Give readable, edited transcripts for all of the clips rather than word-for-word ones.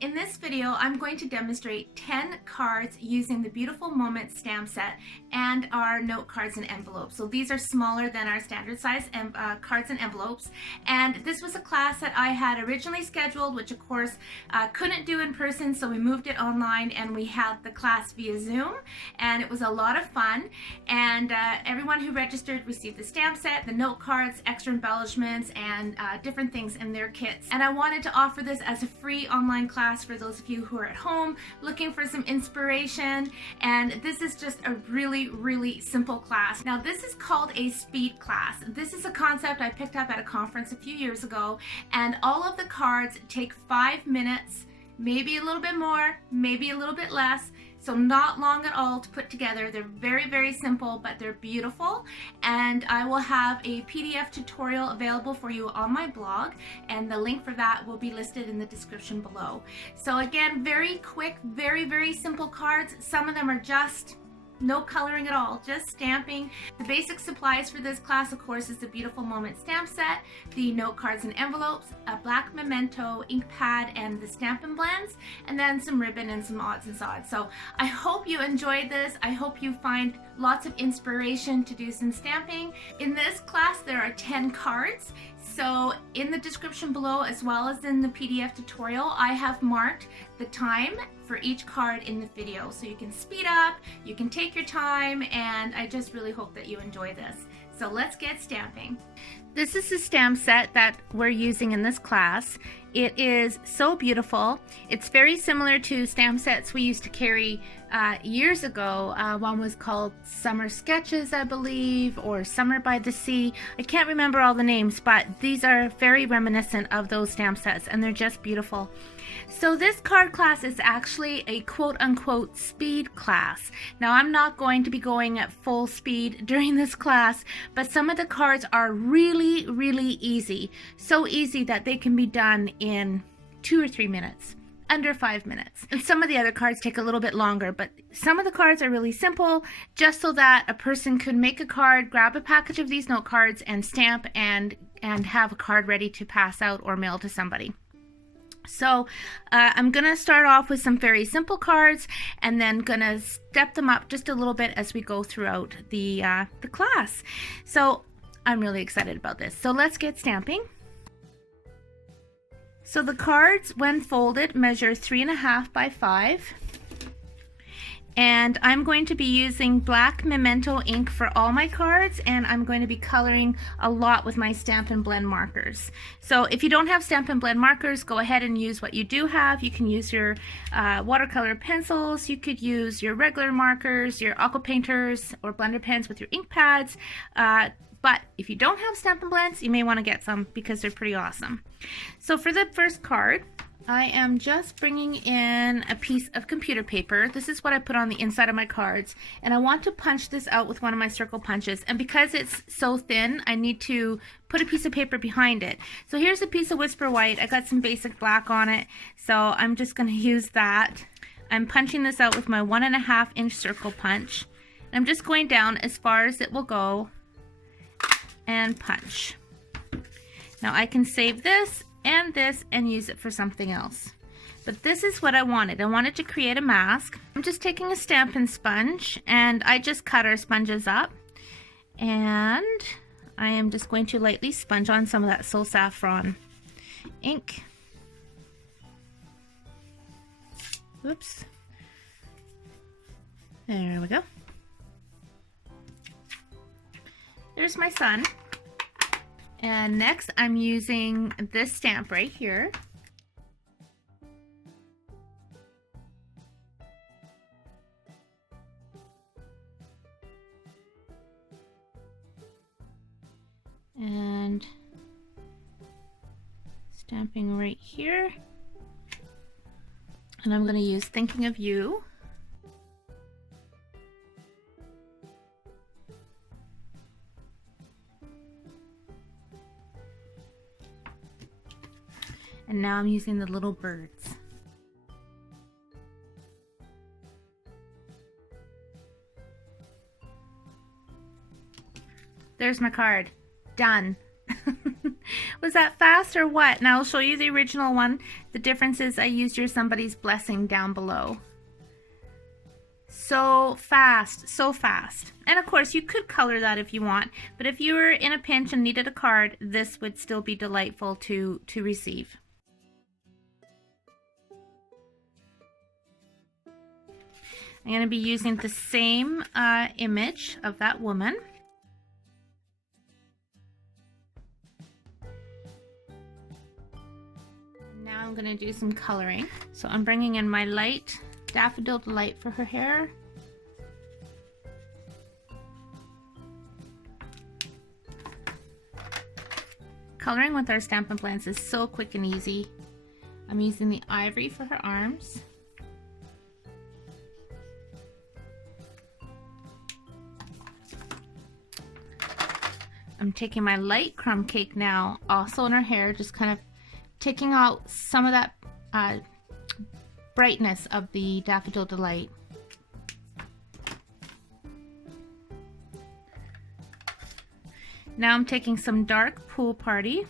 In this video, I'm going to demonstrate 10 cards using the Beautiful Moments stamp set and our note cards and envelopes. So these are smaller than our standard size cards and envelopes. And this was a class that I had originally scheduled, which of course couldn't do in person, so we moved it online and we had the class via Zoom. And it was a lot of fun. And everyone who registered received the stamp set, the note cards, extra embellishments, and different things in their kits. And I wanted to offer this as a free online class for those of you who are at home looking for some inspiration. And this is just a really simple class. Now this is called a speed class. This is a concept I picked up at a conference a few years ago, and all of the cards take 5 minutes, maybe a little bit more, maybe a little bit less. So not long at all to put together. They're very simple, but they're beautiful. And I will have a PDF tutorial available for you on my blog, and the link for that will be listed in the description below. So again, very quick, very simple cards. Some of them are just no coloring at all, just stamping. The basic supplies for this class, of course, is the Beautiful Moment stamp set, the note cards and envelopes, a black memento, ink pad, and the Stampin Blends, and then some ribbon and some odds and sods. So I hope you enjoyed this. I hope you find lots of inspiration to do some stamping. In this class, there are 10 cards. So in the description below, as well as in the PDF tutorial, I have marked the time for each card in the video. So you can speed up, you can take your time, and I just really hope that you enjoy this. So let's get stamping. This is the stamp set that we're using in this class. It is so beautiful. It's very similar to stamp sets we used to carry years ago. One was called Summer Sketches, I believe, or Summer by the Sea. I can't remember all the names, but these are very reminiscent of those stamp sets, and they're just beautiful. So this card class is actually a quote-unquote speed class. Now I'm not going to be going at full speed during this class, but some of the cards are really easy. So easy that they can be done in 2 or 3 minutes, under 5 minutes. And some of the other cards take a little bit longer, but some of the cards are really simple, just so that a person could make a card, grab a package of these note cards, and stamp and have a card ready to pass out or mail to somebody. So I'm going to start off with some very simple cards, and then going to step them up just a little bit as we go throughout the class. So I'm really excited about this. So let's get stamping. So the cards, when folded, measure 3.5 by 5. And I'm going to be using black memento ink for all my cards, and I'm going to be coloring a lot with my Stampin' Blend markers. So if you don't have Stampin' Blend markers, go ahead and use what you do have. You can use your watercolor pencils, you could use your regular markers, your aqua painters, or blender pens with your ink pads. But if you don't have Stampin' Blends, you may want to get some because they're pretty awesome. So for the first card, I am just bringing in a piece of computer paper. This is what I put on the inside of my cards, and I want to punch this out with one of my circle punches. And because it's so thin, I need to put a piece of paper behind it. So here's a piece of Whisper White. I got some basic black on it, so I'm just going to use that. I'm punching this out with my 1.5 inch circle punch. I'm just going down as far as it will go and punch. Now I can save this and use it for something else. But this is what I wanted. I wanted to create a mask. I'm just taking a Stampin' sponge, and I just cut our sponges up. And I am just going to lightly sponge on some of that Soul Saffron ink. Whoops. There we go. There's my sun. And next I'm using this stamp right here. And stamping right here. And I'm going to use Thinking of You. And now I'm using the little birds. There's my card. Done. Was that fast or what? Now I'll show you the original one. The difference is I used your somebody's blessing down below. So fast, so fast. And of course you could color that if you want, but if you were in a pinch and needed a card, this would still be delightful to receive. I'm going to be using the same image of that woman. Now I'm going to do some coloring. So I'm bringing in my light Daffodil Delight for her hair. Coloring with our Stampin' Blends is so quick and easy. I'm using the ivory for her arms. I'm taking my light crumb cake now, also in her hair, just kind of taking out some of that brightness of the Daffodil Delight. Now I'm taking some dark Pool Party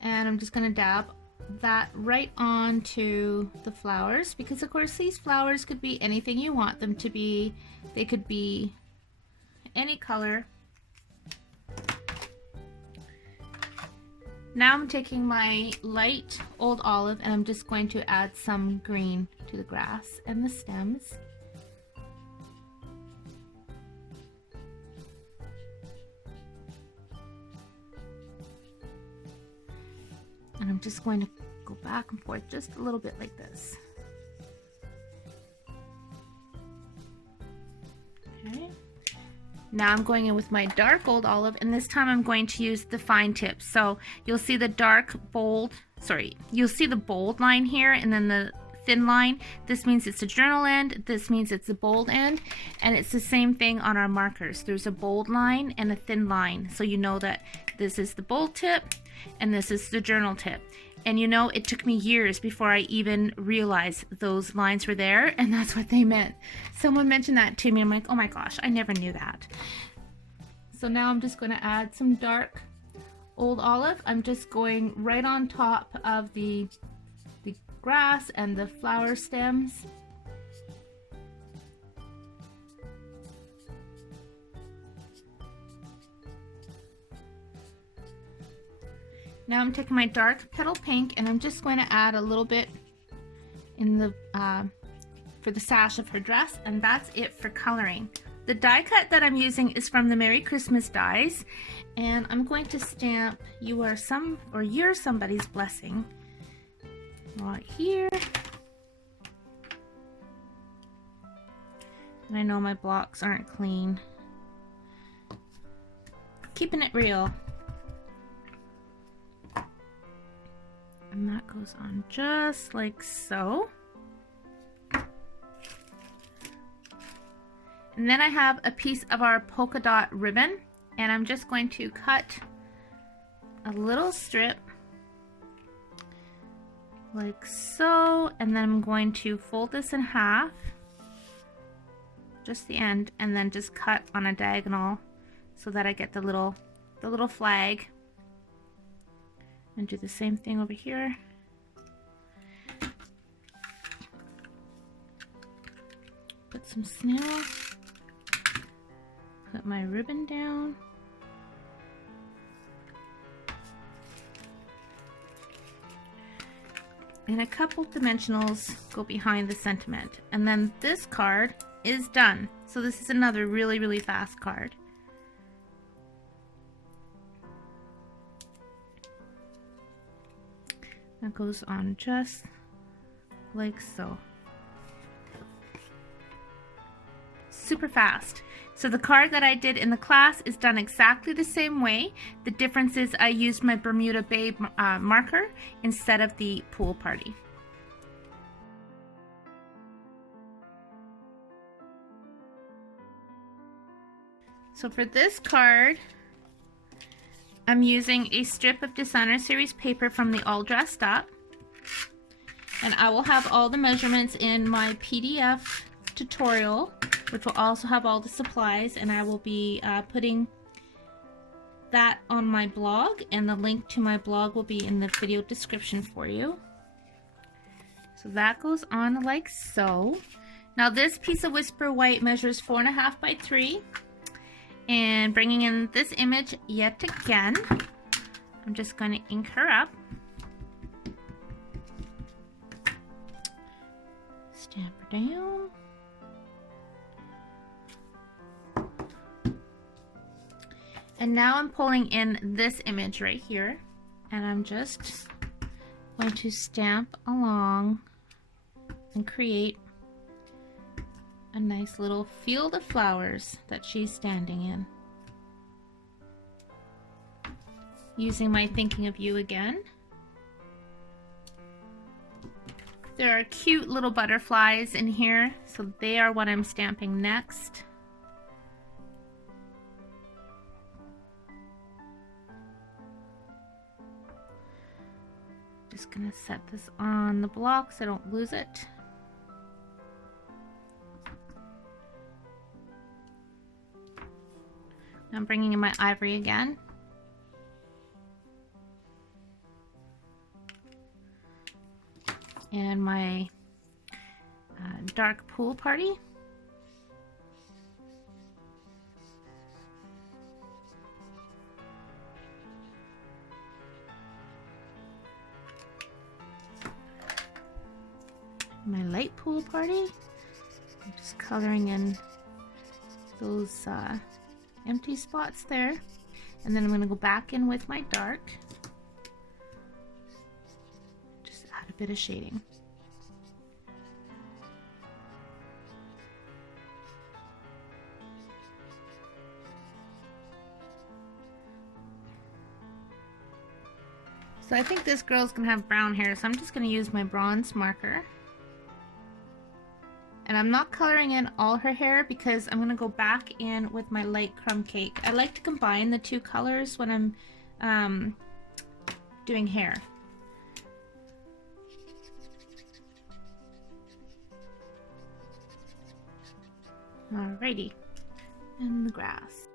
and I'm just going to dab that right onto the flowers, because of course these flowers could be anything you want them to be. They could be any color. Now I'm taking my light Old Olive and I'm just going to add some green to the grass and the stems. And I'm just going to go back and forth just a little bit like this. Okay. Now I'm going in with my dark Old Olive, and this time I'm going to use the fine tip. So you'll see the you'll see the bold line here and then the thin line. This means it's the journal end, this means it's the bold end, and it's the same thing on our markers. There's a bold line and a thin line, so you know that this is the bold tip and this is the journal tip. And you know, it took me years before I even realized those lines were there, and that's what they meant. Someone mentioned that to me. I'm like, oh my gosh, I never knew that. So now I'm just going to add some dark Old Olive. I'm just going right on top of the grass and the flower stems. Now I'm taking my dark Petal Pink and I'm just going to add a little bit in the for the sash of her dress, and that's it for coloring. The die cut that I'm using is from the Merry Christmas dies, and I'm going to stamp "You Are Some" or "You're Somebody's Blessing" right here. And I know my blocks aren't clean. Keeping it real. And that goes on just like so. And then I have a piece of our polka dot ribbon, and I'm just going to cut a little strip like so, and then I'm going to fold this in half, just the end, and then just cut on a diagonal so that I get the little flag. And do the same thing over here. Put some snail. Put my ribbon down. And a couple dimensionals go behind the sentiment. And then this card is done. So this is another really, really fast card. That goes on just like so. Super fast. So the card that I did in the class is done exactly the same way. The difference is I used my Bermuda Bay marker instead of the Pool Party. So for this card, I'm using a strip of Designer Series paper from the All Dressed Up, and I will have all the measurements in my PDF tutorial, which will also have all the supplies, and I will be putting that on my blog, and the link to my blog will be in the video description for you. So that goes on like so. Now this piece of Whisper White measures 4.5 by 3. And bringing in this image yet again, I'm just going to ink her up. Stamp her down. And now I'm pulling in this image right here, and I'm just going to stamp along and create a nice little field of flowers that she's standing in. Using my Thinking of You again. There are cute little butterflies in here, so they are what I'm stamping next. Just gonna set this on the block so I don't lose it. Now I'm bringing in my ivory again. And my dark pool party. My light pool party. I'm just coloring in those empty spots there, and then I'm going to go back in with my dark, just add a bit of shading. So I think this girl's gonna have brown hair, so I'm just gonna use my bronze marker. And I'm not coloring in all her hair because I'm going to go back in with my light crumb cake. I like to combine the two colors when I'm doing hair. Alrighty, and the grass.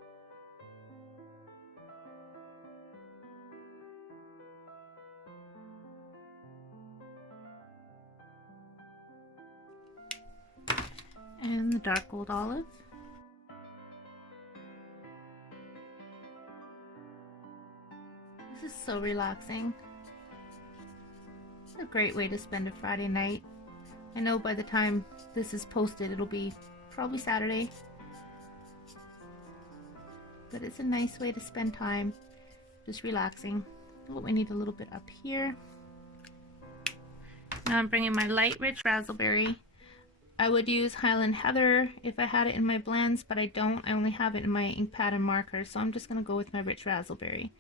And the dark gold olive. This is so relaxing. It's a great way to spend a Friday night. I know by the time this is posted it'll be probably Saturday. But it's a nice way to spend time just relaxing. Oh, we need a little bit up here. Now I'm bringing my light rich raspberry. I would use Highland Heather if I had it in my blends, but I don't. I only have it in my ink pad and markers, so I'm just going to go with my rich raspberry.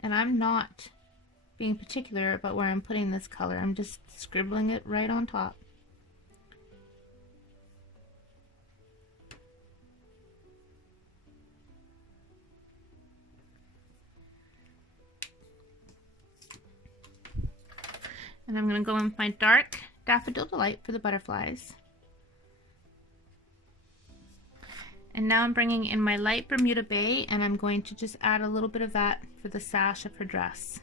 And I'm not being particular about where I'm putting this color. I'm just scribbling it right on top. And I'm going to go in with my dark Daffodil Delight for the butterflies. And now I'm bringing in my light Bermuda Bay, and I'm going to just add a little bit of that for the sash of her dress.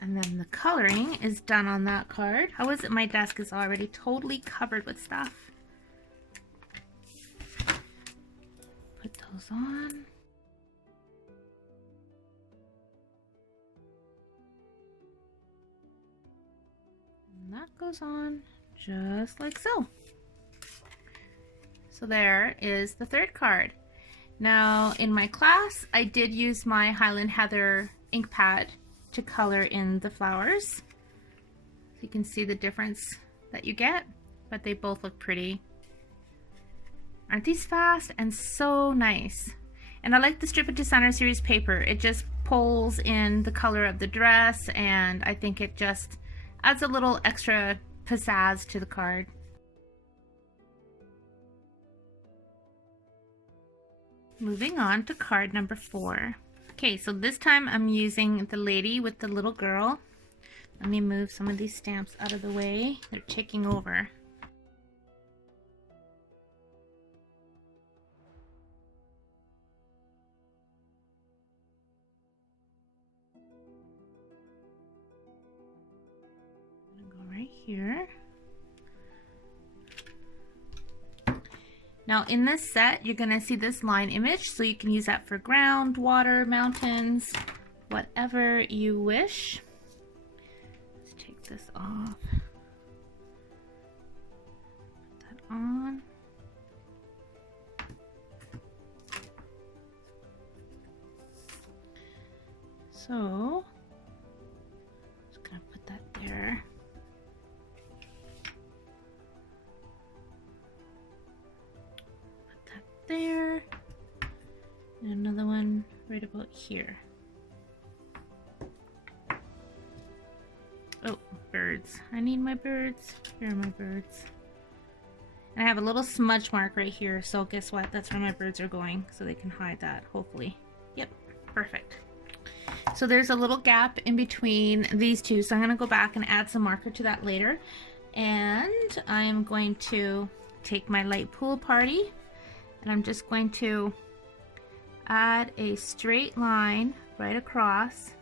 And then the coloring is done on that card. How is it my desk is already totally covered with stuff? Put those on. And that goes on just like so. So there is the third card. Now in my class I did use my Highland Heather ink pad to color in the flowers. So you can see the difference that you get, but they both look pretty. Aren't these fast and so nice? And I like the Strip It to Center series paper. It just pulls in the color of the dress, and I think it just adds a little extra pizzazz to the card. Moving on to card number 4. Okay, so this time I'm using the lady with the little girl. Let me move some of these stamps out of the way. They're taking over. I'm gonna go right here. Now in this set, you're gonna see this line image, so you can use that for ground, water, mountains, whatever you wish. Let's take this off. Put that on. So, just gonna put that there. There, and another one right about here. Oh, birds. I need my birds. Here are my birds. And I have a little smudge mark right here, so guess what? That's where my birds are going, so they can hide that, hopefully. Yep, perfect. So there's a little gap in between these two, so I'm going to go back and add some marker to that later. And I'm going to take my light pool party, and I'm just going to add a straight line right across.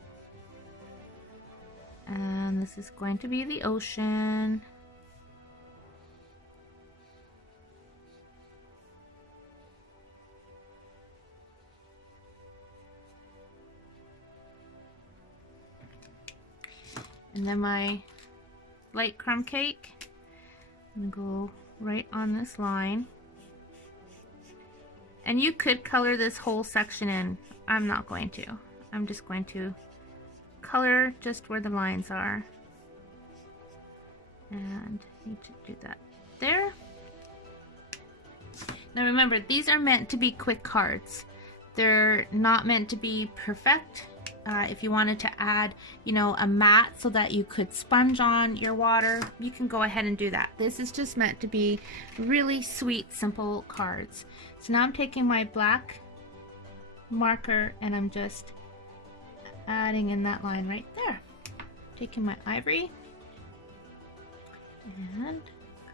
And this is going to be the ocean. And then my light crumb cake, I'm gonna go right on this line. And you could color this whole section in. I'm not going to. I'm just going to color just where the lines are. And need to do that there. Now remember, these are meant to be quick cards. They're not meant to be perfect. If you wanted to add, you know, a mat so that you could sponge on your water, you can go ahead and do that. This is just meant to be really sweet, simple cards. So now I'm taking my black marker and I'm just adding in that line right there. Taking my ivory and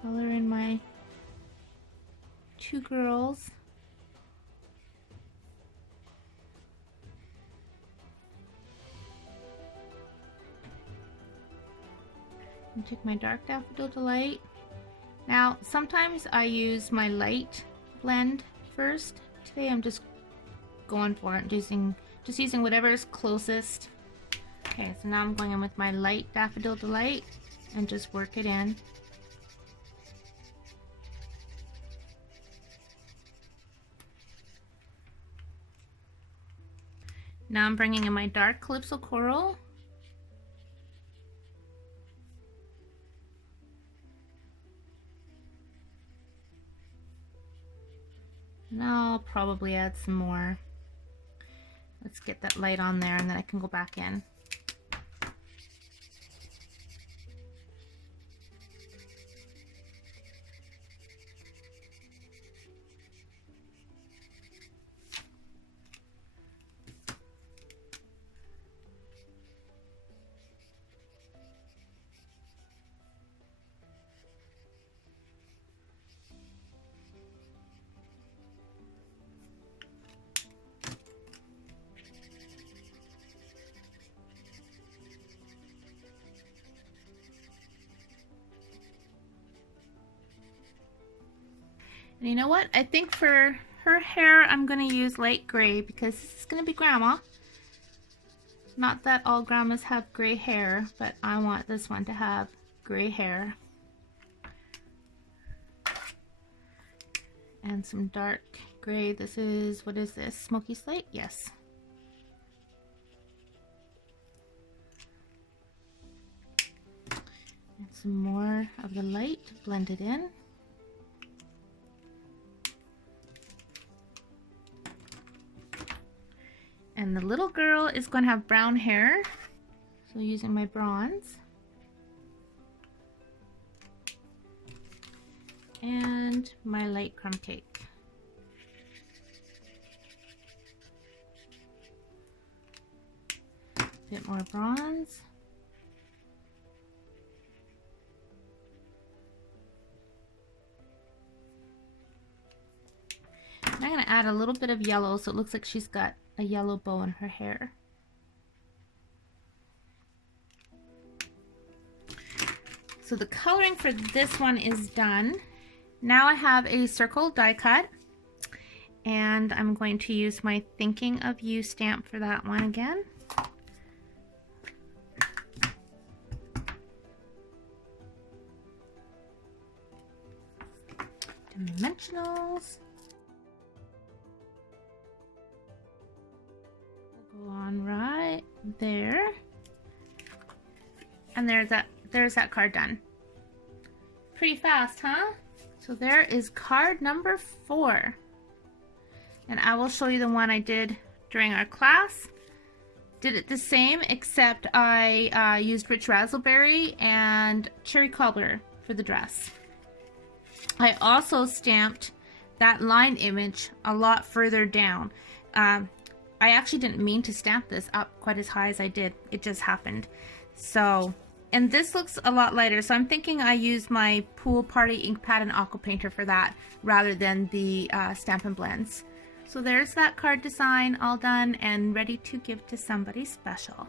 color in my two girls. And take my dark daffodil delight. Now sometimes I use my light blend first. Today I'm just going for it, just using whatever is closest. Okay, so now I'm going in with my light daffodil delight and just work it in. Now I'm bringing in my dark calypso coral. Now I'll probably add some more. Let's get that light on there and then I can go back in. And you know what? I think for her hair, I'm going to use light gray because this is going to be grandma. Not that all grandmas have gray hair, but I want this one to have gray hair. And some dark gray. This is, what is this? Smoky slate? Yes. And some more of the light blended in. And the little girl is going to have brown hair, so using my bronze. And my light crumb cake. A bit more bronze. add a little bit of yellow so it looks like she's got a yellow bow in her hair. So the coloring for this one is done. Now I have a circle die cut, and I'm going to use my Thinking of You stamp for that one again. Dimensionals. We'll go on right there. And there's that card done. Pretty fast, huh? So there is card number 4. And I will show you the one I did during our class. Did it the same, except I used Rich Razzleberry and Cherry Cobbler for the dress. I also stamped that line image a lot further down. I actually didn't mean to stamp this up quite as high as I did. It just happened. So, and this looks a lot lighter, so I'm thinking I use my Pool Party ink pad and aqua painter for that rather than the Stampin' Blends. So there's that card design all done and ready to give to somebody special.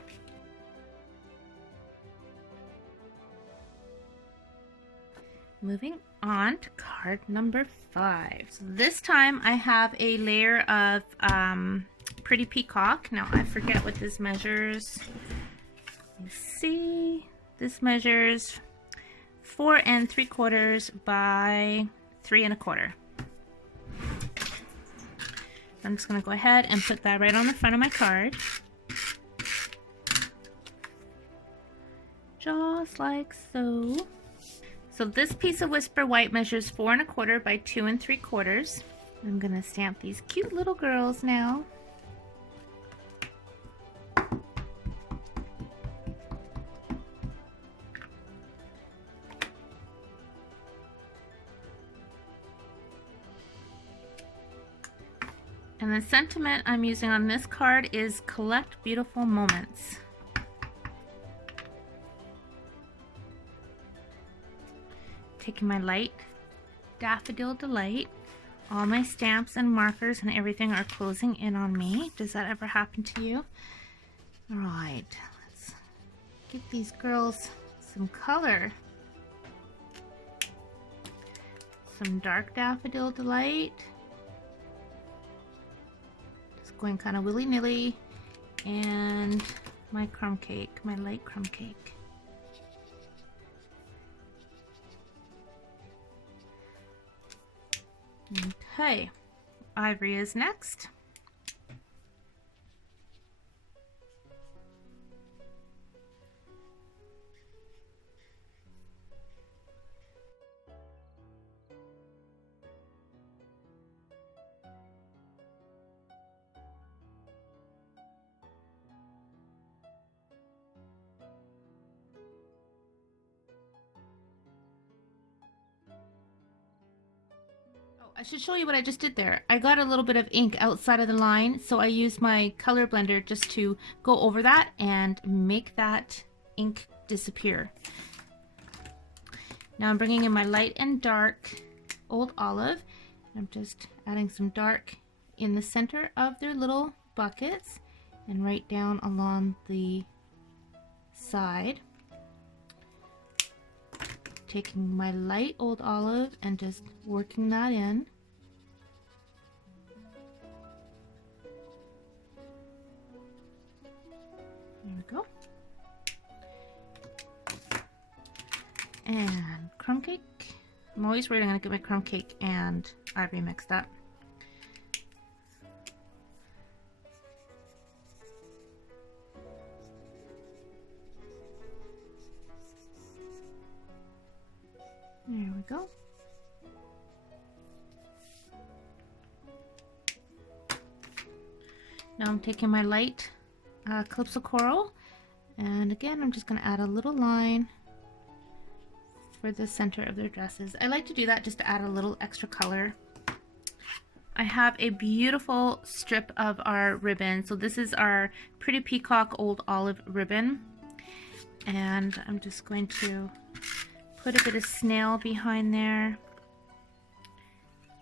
Moving on to card number 5. So this time I have a layer of Pretty Peacock. Now I forget what this measures. Let me see. This measures 4 3/4 by 3 1/4. I'm just going to go ahead and put that right on the front of my card. Just like so. So this piece of Whisper White measures 4 1/4 by 2 3/4. I'm going to stamp these cute little girls now. And the sentiment I'm using on this card is Collect Beautiful Moments. Taking my light Daffodil Delight. All my stamps and markers and everything are closing in on me. Does that ever happen to you? Alright, let's give these girls some color. Some dark Daffodil Delight. Going kind of willy-nilly, and my crumb cake, my light crumb cake. Okay, Ivory is next. I should show you what I just did there. I got a little bit of ink outside of the line, so I used my color blender just to go over that and make that ink disappear. Now I'm bringing in my light and dark Old Olive. I'm just adding some dark in the center of their little buckets and right down along the side. Taking my light Old Olive and just working that in. There we go. And crumb cake. I'm always worried I'm going to get my crumb cake and ivory mixed up. There we go. Now I'm taking my light Calypso Coral, and again I'm just going to add a little line for the center of their dresses. I like to do that just to add a little extra color. I have a beautiful strip of our ribbon. So this is our Pretty Peacock Old Olive ribbon, and I'm just going to put a bit of snail behind there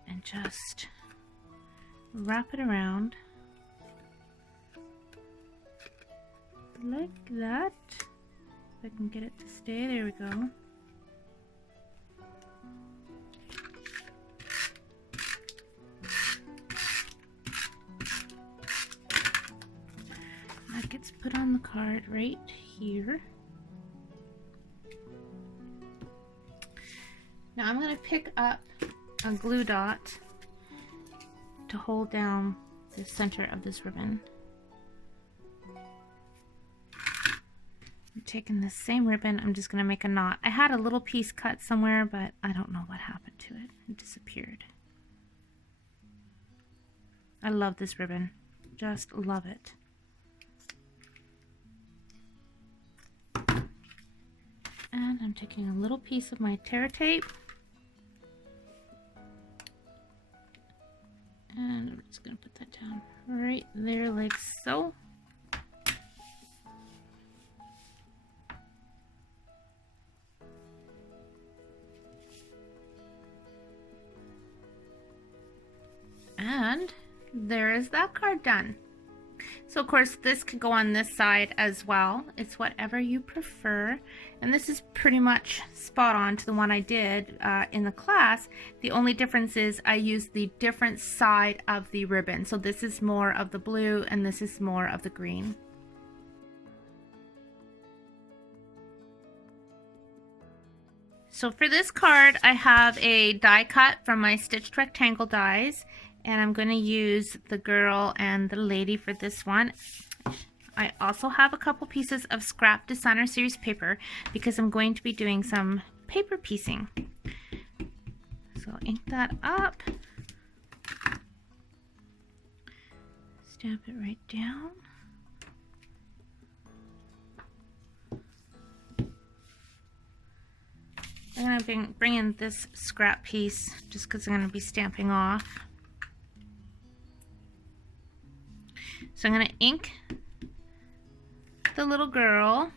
and just wrap it around like that. If I can get it to stay, there we go. That gets put on the card right here. Now I'm going to pick up a glue dot to hold down the center of this ribbon. I'm taking this same ribbon, I'm just going to make a knot. I had a little piece cut somewhere, but I don't know what happened to it. It disappeared. I love this ribbon. Just love it. And I'm taking a little piece of my Terra tape. And I'm just going to put that down right there like so. And there is that card done. So of course this could go on this side as well. It's whatever you prefer. And this is pretty much spot on to the one I did in the class. The only difference is I used the different side of the ribbon. So this is more of the blue and this is more of the green. So for this card I have a die cut from my stitched rectangle dies. And I'm going to use the girl and the lady for this one. I also have a couple pieces of scrap designer series paper because I'm going to be doing some paper piecing. So ink that up. Stamp it right down. I'm going to bring in this scrap piece just because I'm going to be stamping off. So I'm going to ink the little girl.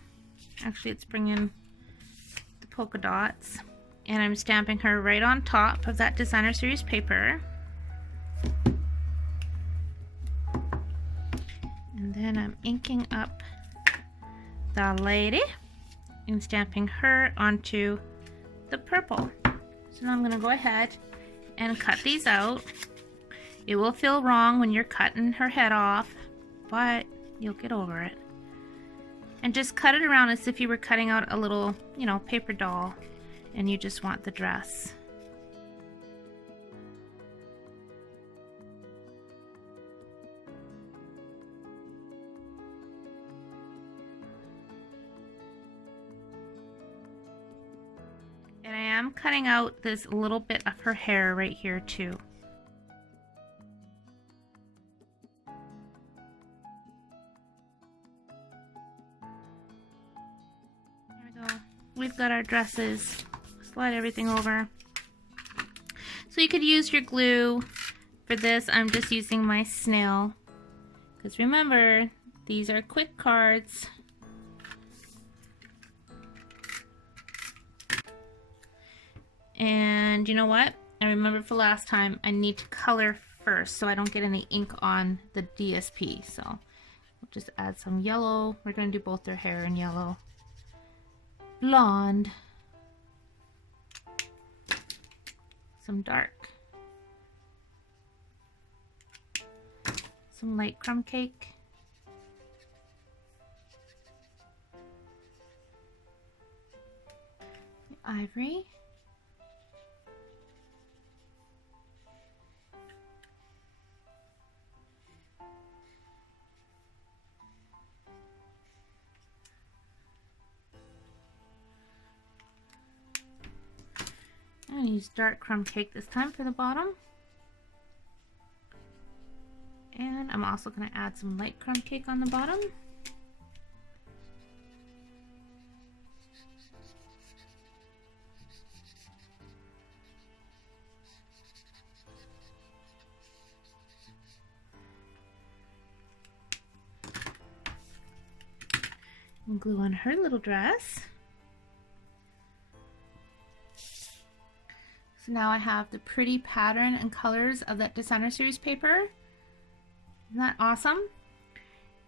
Actually, it's bringing the polka dots. And I'm stamping her right on top of that designer series paper. And then I'm inking up the lady and stamping her onto the purple. So now I'm going to go ahead and cut these out. It will feel wrong when you're cutting her head off, but you'll get over it. And just cut it around as if you were cutting out a little, you know, paper doll and you just want the dress. And I am cutting out this little bit of her hair right here too. We've got our dresses. Slide everything over. So you could use your glue. For this, I'm just using my snail. Because remember, these are quick cards. And you know what? I remember for last time, I need to color first so I don't get any ink on the DSP. So we'll just add some yellow. We're going to do both their hair in yellow. Blonde, some dark, some light crumb cake, ivory, I'm going to use dark crumb cake this time for the bottom. And I'm also going to add some light crumb cake on the bottom. And glue on her little dress. So now I have the pretty pattern and colors of that designer series paper. Isn't that awesome?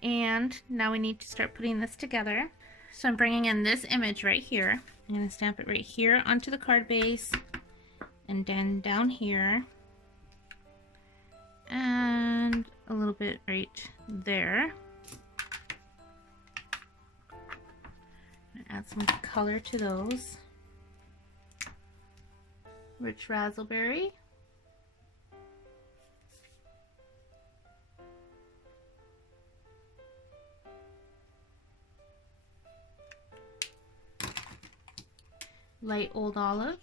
And now we need to start putting this together. So I'm bringing in this image right here. I'm going to stamp it right here onto the card base, and then down here, and a little bit right there. Add some color to those. Rich raspberry. Light old olive.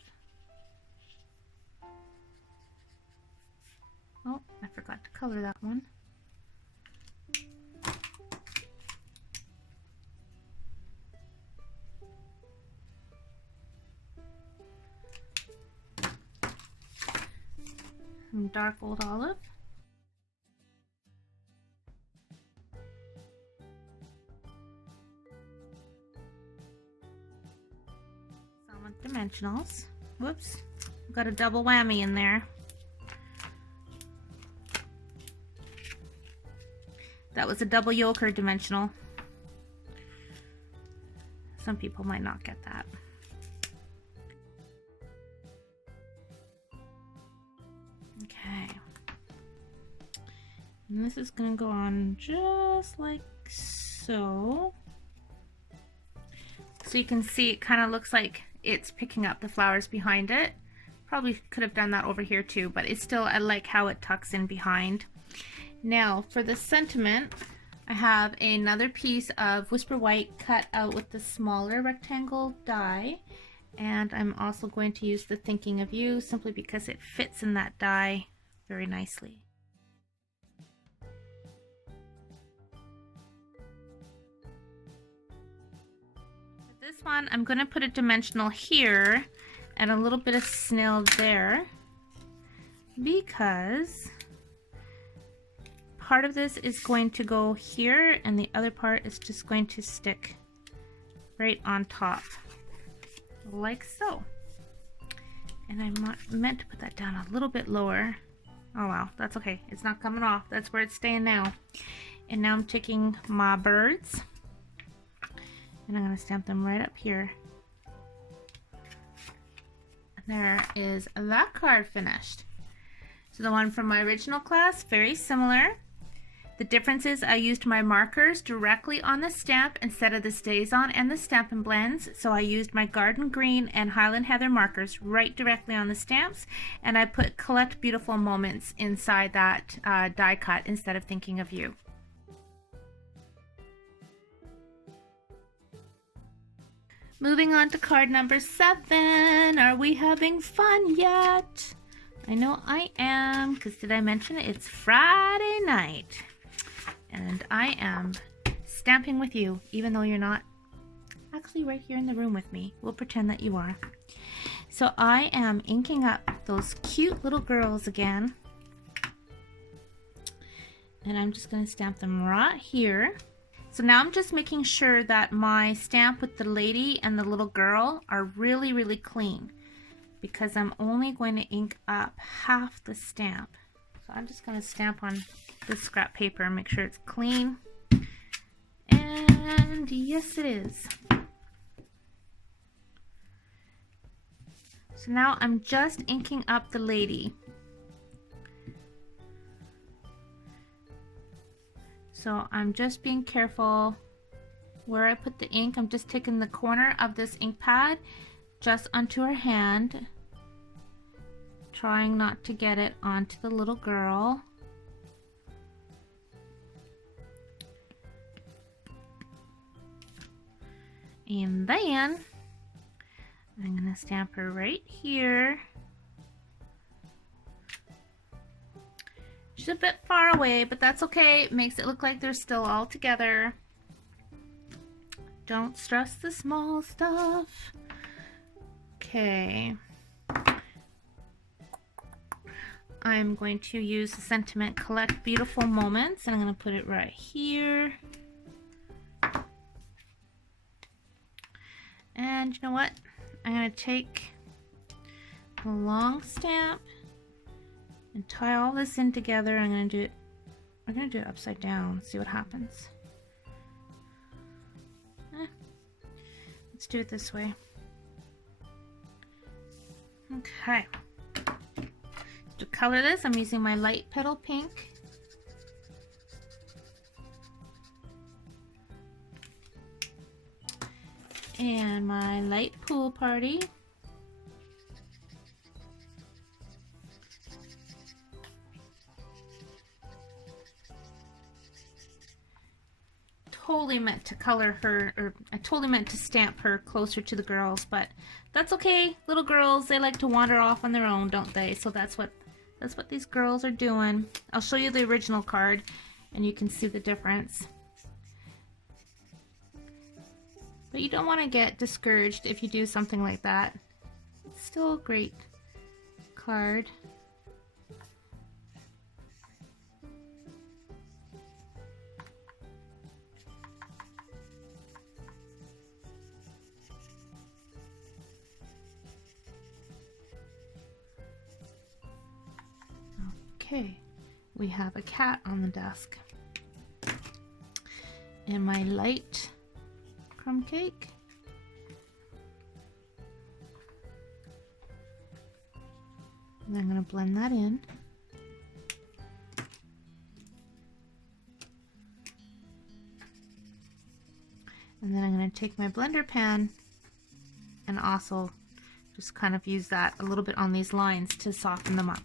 Oh, I forgot to color that one. Some dark old olive. Some dimensionals. Whoops, got a double whammy in there. That was a double yoker dimensional. Some people might not get that. Okay. And this is going to go on just like so. So you can see it kind of looks like it's picking up the flowers behind it. Probably could have done that over here too, but it's still, I like how it tucks in behind. Now for the sentiment, I have another piece of Whisper White cut out with the smaller rectangle die, and I'm also going to use the Thinking of You simply because it fits in that die very nicely. For this one, I'm going to put a dimensional here and a little bit of snail there, because part of this is going to go here and the other part is just going to stick right on top, like so. And I meant to put that down a little bit lower. Oh well, that's okay. It's not coming off. That's where it's staying now. And now I'm taking my birds and I'm going to stamp them right up here. And there is that card finished. So the one from my original class, very similar. The difference is I used my markers directly on the stamp instead of the StazOn and the Stampin' Blends. So I used my Garden Green and Highland Heather markers right directly on the stamps, and I put Collect Beautiful Moments inside that die cut instead of Thinking of You. Moving on to card number 7. Are we having fun yet? I know I am, because did I mention it? It's Friday night. And I am stamping with you, even though you're not actually right here in the room with me. We'll pretend that you are. So I am inking up those cute little girls again. And I'm just going to stamp them right here. So now I'm just making sure that my stamp with the lady and the little girl are really, really clean, because I'm only going to ink up half the stamp. So I'm just going to stamp on this scrap paper and make sure it's clean. And yes, it is. So now I'm just inking up the lady. So I'm just being careful where I put the ink. I'm just taking the corner of this ink pad just onto her hand, trying not to get it onto the little girl. And then I'm going to stamp her right here. She's a bit far away, but that's okay. It makes it look like they're still all together. Don't stress the small stuff. Okay. I'm going to use the sentiment Collect Beautiful Moments, and I'm going to put it right here. And you know what? I'm going to take a long stamp and tie all this in together. I'm going to do it We're gonna do it upside down, see what happens. Let's do it this way. Okay. To color this, I'm using my light petal pink. And my light pool party. Totally meant to color her, or I totally meant to stamp her closer to the girls, but that's okay. Little girls, they like to wander off on their own, don't they? So that's what these girls are doing. I'll show you the original card and you can see the difference. But you don't want to get discouraged if you do something like that. It's still a great card. Okay, we have a cat on the desk. And my light crumb cake. And I'm going to blend that in. And then I'm going to take my blender pan and also just kind of use that a little bit on these lines to soften them up.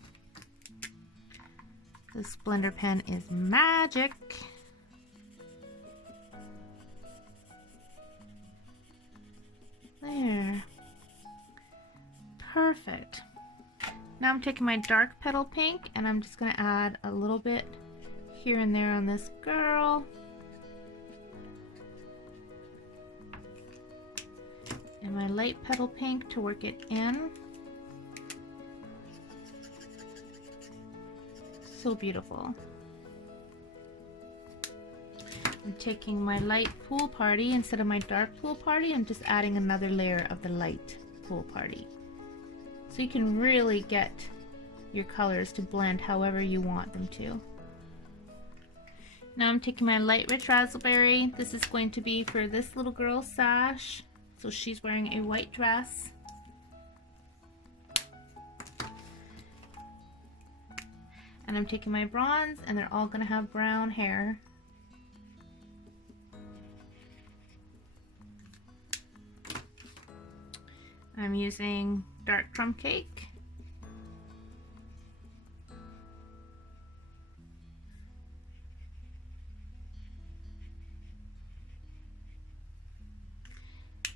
This blender pen is magic. There. Perfect. Now I'm taking my dark petal pink and I'm just going to add a little bit here and there on this girl. And my light petal pink to work it in. So beautiful. I'm taking my light pool party instead of my dark pool party. I'm just adding another layer of the light pool party. So you can really get your colors to blend however you want them to. Now I'm taking my light rich raspberry. This is going to be for this little girl's sash. So she's wearing a white dress. And I'm taking my bronze, and they're all going to have brown hair. I'm using dark crumb cake.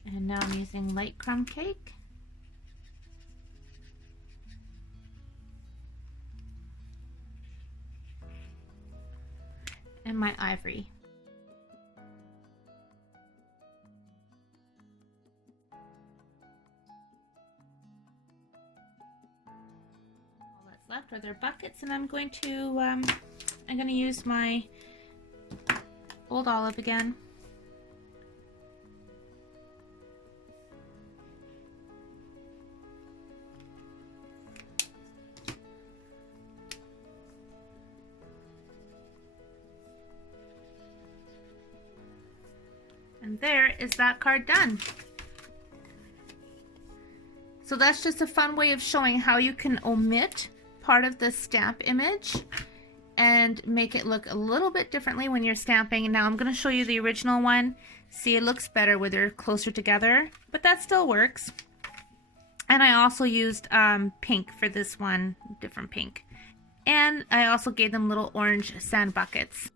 And now I'm using light crumb cake. And my ivory. All that's left are their buckets, and I'm going to use my old olive again. And there is that card done. So that's just a fun way of showing how you can omit part of the stamp image and make it look a little bit differently when you're stamping. Now I'm going to show you the original one. See, it looks better when they're closer together, but that still works. And I also used pink for this one, different pink. And I also gave them little orange sand buckets.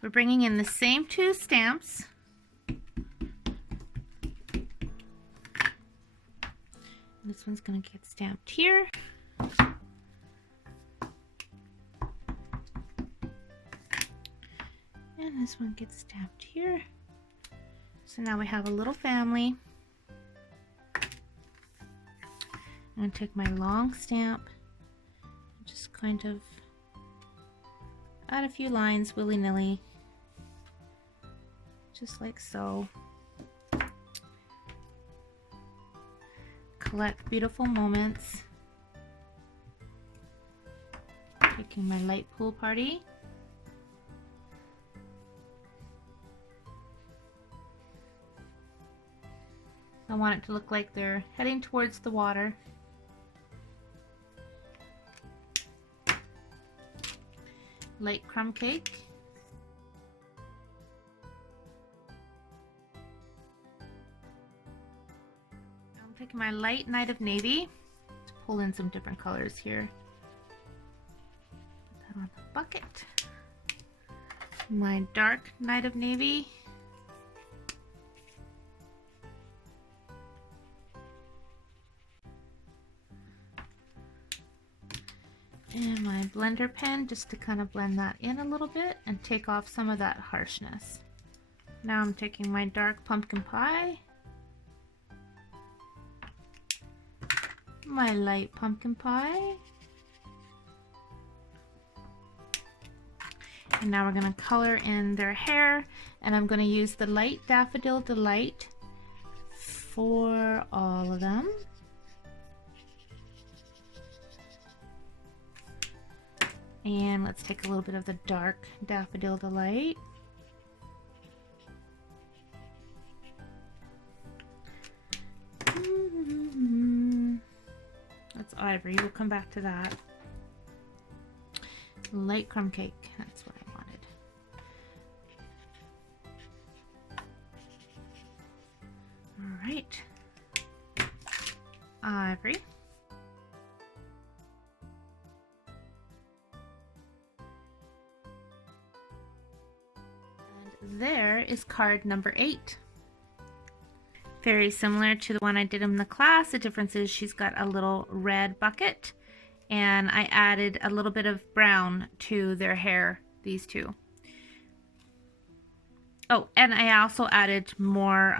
We're bringing in the same two stamps. This one's going to get stamped here. And this one gets stamped here. So now we have a little family. I'm going to take my long stamp and just kind of add a few lines willy-nilly, just like so. Collect beautiful moments. taking my light pool party. I want it to look like they're heading towards the water. Light crumb cake. I'm taking my light Night of Navy to pull in some different colors here. Put that on the bucket. My dark Night of Navy. And my blender pen just to kind of blend that in a little bit and take off some of that harshness. Now I'm taking my dark pumpkin pie, my light pumpkin pie, and now we're going to color in their hair, and I'm going to use the light Daffodil Delight for all of them. And let's take a little bit of the dark Daffodil Delight. That's ivory, we'll come back to that. Light crumb cake, that's what I wanted. All right, ivory. There is card number 8. Very similar to the one I did in the class. The difference is she's got a little red bucket, and I added a little bit of brown to their hair, these two. Oh, and I also added more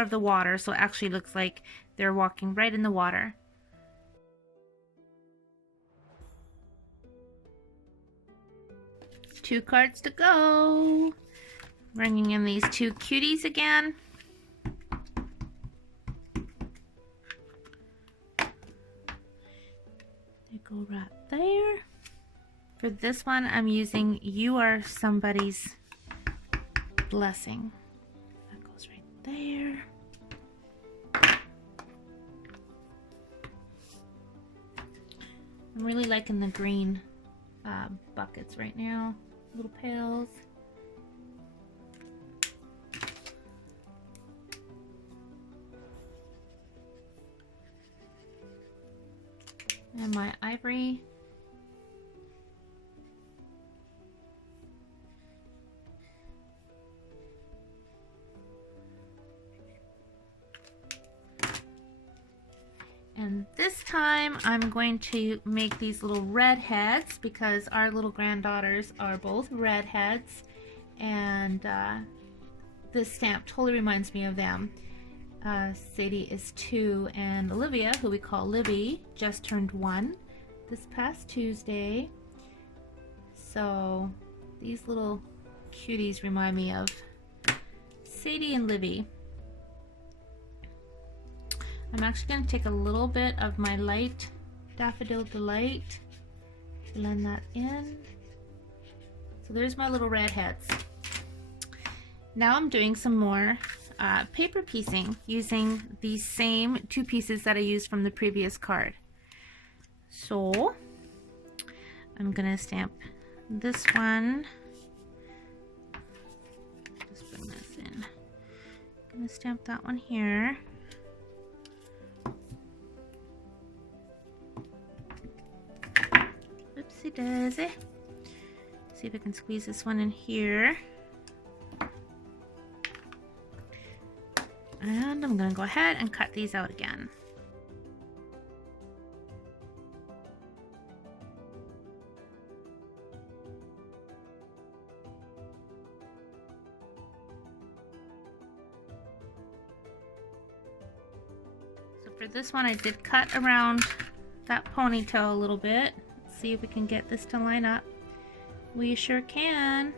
of the water, so it actually looks like they're walking right in the water. Two cards to go. Bringing in these two cuties again. They go right there. For this one, I'm using You Are Somebody's Blessing. That goes right there. I'm really liking the green buckets right now. Little pails. And my ivory. And this time I'm going to make these little red heads because our little granddaughters are both redheads, and this stamp totally reminds me of them. Sadie is 2, and Olivia, who we call Libby, just turned 1 this past Tuesday. So these little cuties remind me of Sadie and Libby. I'm actually going to take a little bit of my light Daffodil Delight, blend that in. So there's my little red heads. Now I'm doing some more paper piecing using these same 2 pieces that I used from the previous card. So I'm gonna stamp this one. Just bring this in. I'm gonna stamp that one here. Oopsie daisy. See if I can squeeze this one in here. And I'm going to go ahead and cut these out again. So for this one I did cut around that ponytail a little bit. Let's see if we can get this to line up. We sure can.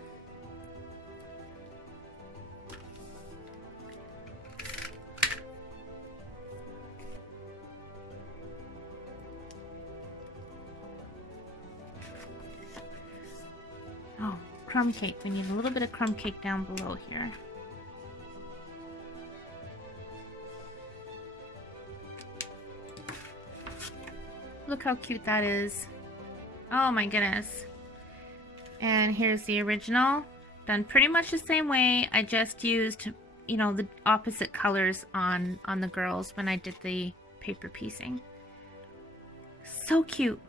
crumb cake. We need a little bit of crumb cake down below here. Look how cute that is. Oh my goodness. And here's the original. Done pretty much the same way. I just used, you know, the opposite colors on the girls when I did the paper piecing. So cute.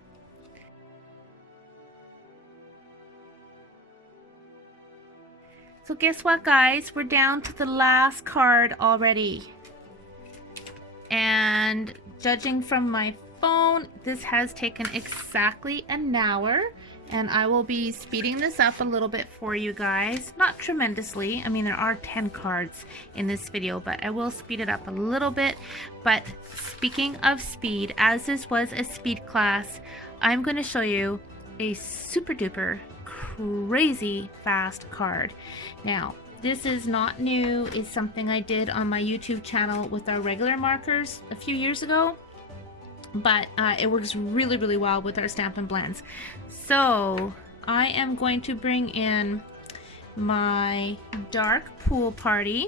So guess what, guys? We're down to the last card already. And judging from my phone, this has taken exactly an hour. And I will be speeding this up a little bit for you guys. Not tremendously. I mean, there are 10 cards in this video, but I will speed it up a little bit. But speaking of speed, as this was a speed class, I'm going to show you a super duper crazy fast card. Now, this is not new. It's something I did on my YouTube channel with our regular markers a few years ago. But it works really, really well with our Stampin' Blends. So I am going to bring in my dark pool party,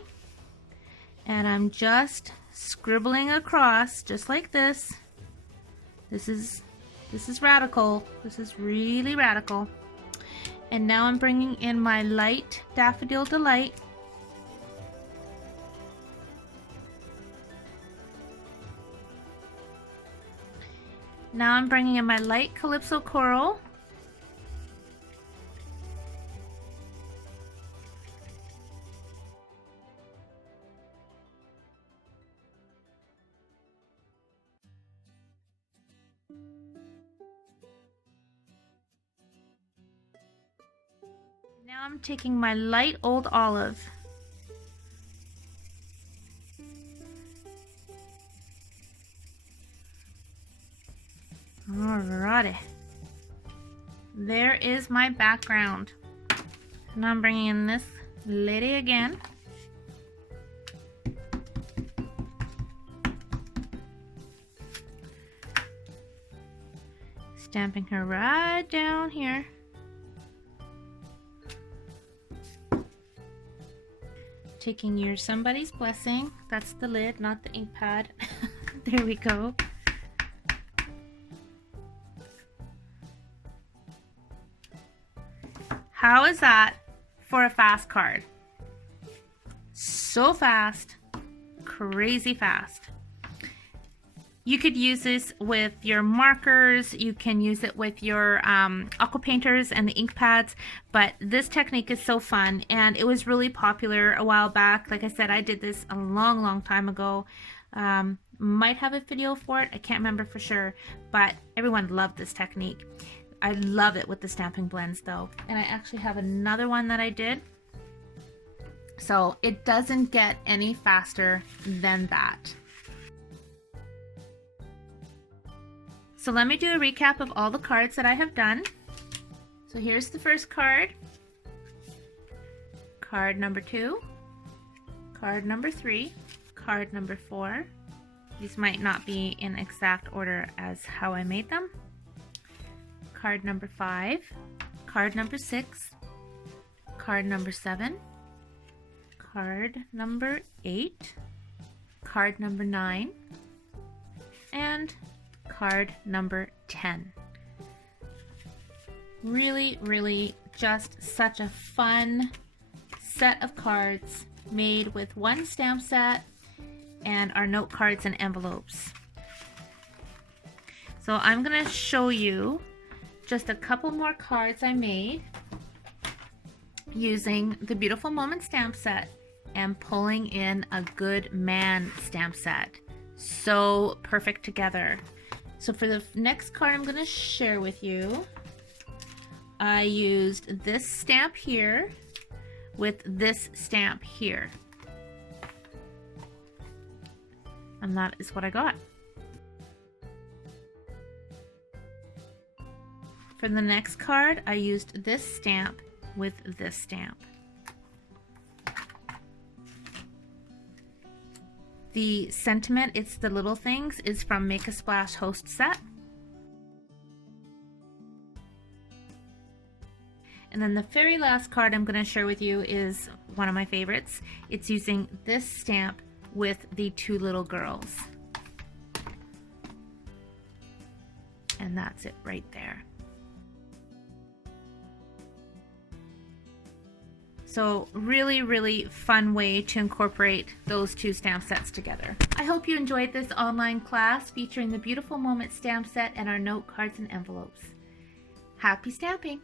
and I'm just scribbling across just like this. This is radical. This is really radical. And now I'm bringing in my light Daffodil Delight. Now I'm bringing in my light Calypso Coral. Now I'm taking my light Old Olive. Alrighty. There is my background. Now I'm bringing in this lady again. Stamping her right down here. Taking your Somebody's Blessing. That's the lid, not the ink pad. There we go. How is that for a fast card? So fast, crazy fast. You could use this with your markers, you can use it with your aqua painters and the ink pads, but this technique is so fun, and it was really popular a while back. Like I said, I did this a long time ago. Might have a video for it, I can't remember for sure, but everyone loved this technique. I love it with the Stampin' Blends though. And I actually have another one that I did. So it doesn't get any faster than that. So let me do a recap of all the cards that I have done. So here's the first card. Card number 2. Card number 3. Card number 4. These might not be in exact order as how I made them. Card number 5, card number 6, card number 7, card number 8, card number 9, and card number 10. Really, really just such a fun set of cards made with one stamp set and our note cards and envelopes. So I'm going to show you just a couple more cards I made using the Beautiful Moment stamp set and pulling in a Good Man stamp set. So perfect together. So for the next card I'm going to share with you, I used this stamp here with this stamp here. And that is what I got. For the next card, I used this stamp with this stamp. The sentiment, it's the little things, is from Make a Splash Host Set. And then the very last card I'm going to share with you is one of my favorites. It's using this stamp with the two little girls. And that's it right there. So really fun way to incorporate those two stamp sets together. I hope you enjoyed this online class featuring the Beautiful Moments stamp set and our note cards and envelopes. Happy stamping!